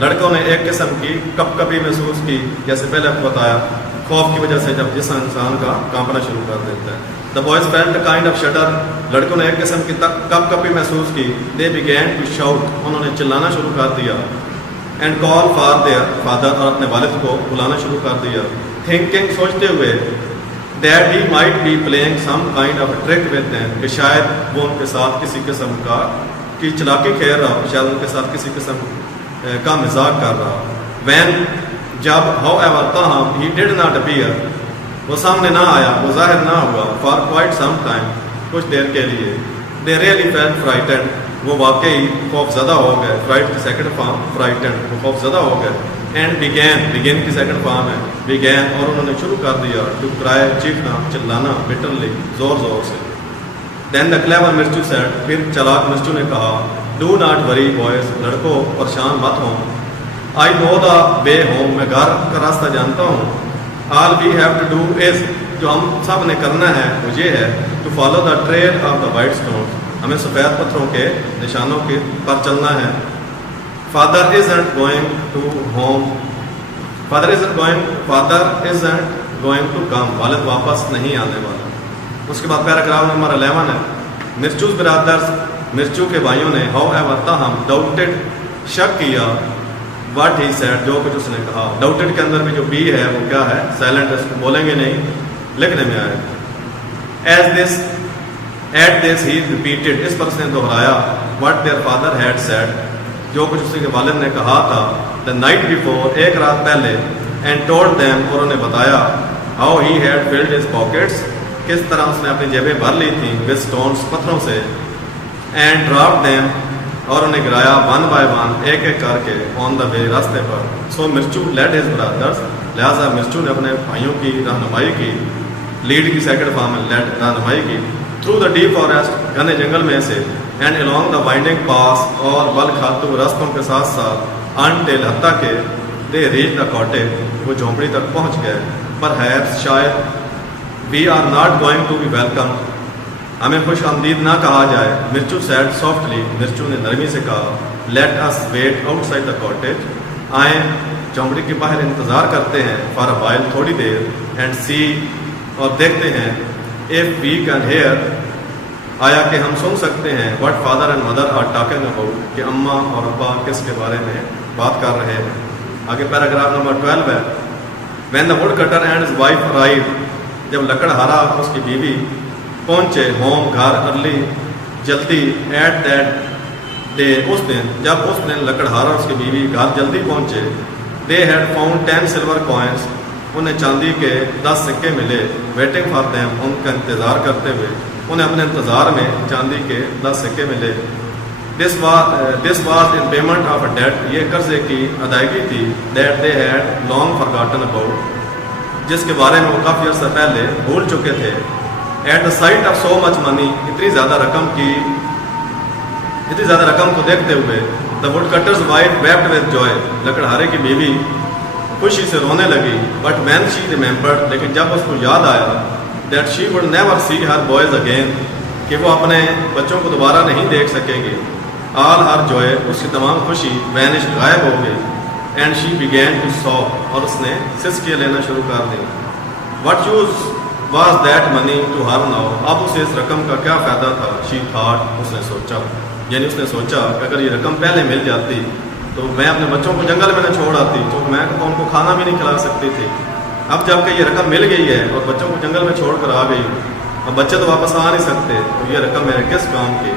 لڑکوں نے ایک قسم کی کپ کپی محسوس کی، جیسے پہلے آپ کو بتایا خوف کی وجہ سے جب جسم انسان کا کانپنا شروع کر دیتا ہے. The boys felt a kind of shudder. لڑکوں نے ایک قسم کی کپ کپی محسوس کی. They began to shout. انہوں نے چلانا شروع کر دیا. And call for their father. اور اپنے والد کو بلانا شروع کر دیا. Thinking سوچتے ہوئے that he might be playing some kind of a trick with them. کہ شاید وہ ان کے ساتھ کسی قسم کی چلاکی کھیل رہا، شاید ان کے ساتھ کسی قسم کا مزاق کر رہا. When جب however تاہم he did not appear. وہ سامنے نہ آیا، وہ ظاہر نہ ہوا. For quite some time. کچھ دیر کے لیے. They really felt frightened. وہ واقعی خوف زدہ ہو گئے. Fright کی سیکنڈ فارم frightened. وہ خوف زدہ ہو گئے. And begin کی سیکنڈ فارم ہے began. اور انہوں نے شروع کر دیا to cry. چیخنا، چلانا bitterly. زور زور سے. Then the clever مرچو said. پھر چلاک مرچو نے کہا Do not worry boys. لڑکوں پریشان مت ہوں. I know the way home. میں گھر کا راستہ جانتا ہوں. All we have to do is. جو ہم سب نے کرنا ہے وہ یہ ہے to follow the trail of the white stones. ہمیں سفید پتھروں کے نشانوں کے پر چلنا ہے. Father isn't going to home. Father isn't going to come. والد واپس نہیں آنے والا. اس کے بعد پیراگراف نمبر 11 ہے. مرچوز برادرز. مرچو کے بھائیوں نے however تاہم doubted شک کیا what he said. جو کچھ اس نے کہا. doubted کے اندر بھی جو بی ہے وہ کیا ہے؟ silent. اس کو بولیں گے نہیں، لکھنے میں آئے. at this he repeated. اس پر اس نے دہرایا what their father had said. جو کچھ اس کے والد نے کہا تھا the night before. ایک رات پہلے. and told them. اور انہیں بتایا how he had filled his pockets. کس طرح اس نے اپنی جیبیں بھر لی تھیں with stones. پتھروں سے. and dropped them. اور انہیں گرایا one by one. ایک ایک کر کے on the way. راستے پر. so مرچو led his brothers. لہٰذا مرچو نے اپنے بھائیوں کی رہنمائی کی. لیڈ کی سیکنڈ فارم میں لیڈ رہنمائی کی. through the deep forest. گھنے جنگل میں سے. and along the winding paths. اور بل کھاتو راستوں کے ساتھ ساتھ. until حتیٰ کہ they reached the cottage. وہ جھونپڑی تک پہنچ گئے. perhaps شاید we are not going to be welcome. ہمیں خوش آمدید نہ کہا جائے. مرچو said softly. مرچو نے نرمی سے کہا let us wait outside the cottage. آئیں جھونپڑی کے باہر انتظار کرتے ہیں for a while. تھوڑی دیر. and see. اور دیکھتے ہیں if we can hear. آیا کہ ہم سن سکتے ہیں what father and mother are talking about. کہ اماں اور ابا کس کے بارے میں بات کر رہے ہیں. آگے پیراگراف نمبر 12 ہے. when the woodcutter and his wife arrived. جب لکڑہارا اور اس کی بیوی پہنچے ہوم گھر ارلی جلدی. At that day. اس دن جب اس دن لکڑہارا اور اس کی بیوی گھر جلدی پہنچے. They had found 10 silver coins. انہیں چاندی کے 10 سکے ملے. Waiting for them. ان کا انتظار کرتے ہوئے. انہیں اپنے انتظار میں چاندی کے 10 سکے ملے. This was in payment of a debt. یہ قرضے کی ادائیگی تھی. That they had long forgotten about. جس کے بارے میں وہ کافی عرصہ پہلے بھول چکے تھے. At the sight of so much money. اتنی زیادہ رقم کو دیکھتے ہوئے. The would cutters wife wept with joy. لکڑہارے کی بیوی خوشی سے رونے لگی. But when she remembered. لیکن جب اس کو یاد آیا that she would never see her boys again. کہ وہ اپنے بچوں کو دوبارہ نہیں دیکھ سکے گی. آل ہر جوائے. اس کی تمام خوشی وینش غائب ہو گئی. And she began to sob. اور اس نے سسکیاں لینا شروع کر دی. What use was that money to her now. اب اسے اس رقم کا کیا فائدہ تھا. She thought. اس نے سوچا. یعنی اس نے سوچا کہ اگر یہ رقم پہلے مل جاتی تو میں اپنے بچوں کو جنگل میں نہ چھوڑ آتی تو میں تو ان کو کھانا بھی نہیں کھلا سکتی تھی. اب جب کہ یہ رقم مل گئی ہے اور بچوں کو جنگل میں چھوڑ کر آ گئی. اب بچے تو واپس آ نہیں سکتے تو یہ رقم میرے کس کام کی.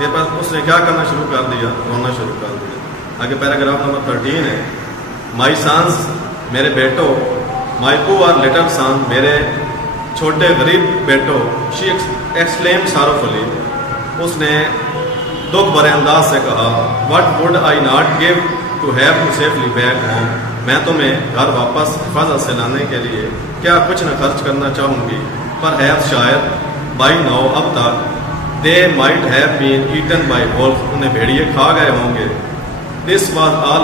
یہ بس اس نے کیا کرنا شروع کر دیا. رونا شروع کر دیا. آگے پیراگراف نمبر 13 ہے. مائی سانس. میرے بیٹو. مائی پوئر لٹل سان. میرے چھوٹے غریب بیٹو. شی ایکسکلیمڈ ساروفلی. اس نے دکھ بھرے انداز سے کہا what would I not give to have to safely back home. میں تمہیں گھر واپس حفاظت سے لانے کے لیے کیا کچھ نہ خرچ کرنا چاہوں گی. پر ہیو شاید بائی ناؤ اب تک they might have been eaten by wolf. انہیں بھیڑیے کھا گئے ہوں گے. دس واز آل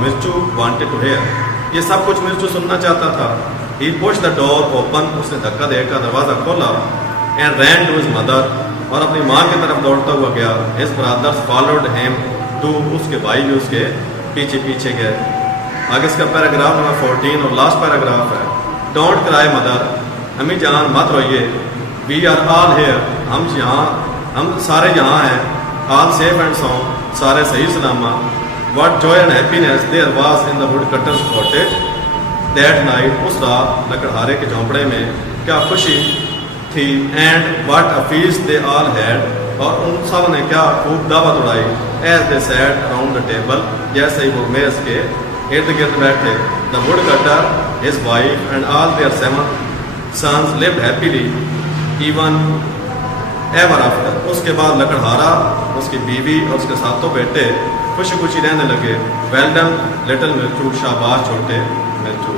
مرچو وانٹیڈ ٹو ہیئر. یہ سب کچھ مرچو سننا چاہتا تھا. ہی پش دا ڈور اوپن. اس نے دھکا دے کر دروازہ کھولا. And ran to his mother. اور اپنی ماں کی طرف دوڑتا ہوا گیا. His brothers followed him. دو اس کے بھائی بھی اس کے پیچھے پیچھے گئے. آگے اس کا پیراگراف نمبر 14 اور لاسٹ پیراگراف ہے. ڈونٹ کرائی مدر, امی جان مت روئیے. وی آر آل ہیئر, ہم سارے یہاں ہیں. آل سیف اینڈ ساؤنڈ, سارے صحیح سلامت. What joy and happiness there was in the would cutter's cottage that night, اس رات لکڑہارے کے جھونپڑے میں کیا خوشی تھی. And what a feast they all had, اور ان سب نے کیا خوب دعوت اڑائی. As they sat around the table, جیسے ہی وہ میز کے ارد گرد بیٹھے. The wood cutter, his wife and all their 7 sons lived happily even ever after. اس کے بعد لکڑہارا, اس کی بیوی اور اس کے ساتوں بیٹے خوشی خوشی رہنے لگے. ویل ڈن لٹل ملچو, شاباش چھوٹے ملچو.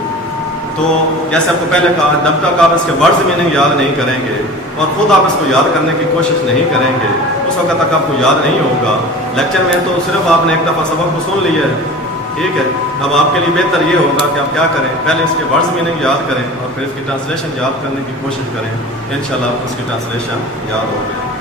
تو جیسے آپ کو پہلے کہا, جب تک آپ اس کے ورڈز میننگ یاد نہیں کریں گے اور خود آپ اس کو یاد کرنے کی کوشش نہیں کریں گے, اس وقت تک آپ کو یاد نہیں ہوگا. لیکچر میں تو صرف آپ نے ایک دفعہ سبق کو سن لیا ہے, ٹھیک ہے. اب آپ کے لیے بہتر یہ ہوگا کہ آپ کیا کریں, پہلے اس کے ورڈز میننگ یاد کریں اور پھر اس کی ٹرانسلیشن یاد کرنے کی کوشش کریں. انشاءاللہ آپ کو اس کی ٹرانسلیشن یاد ہوگی.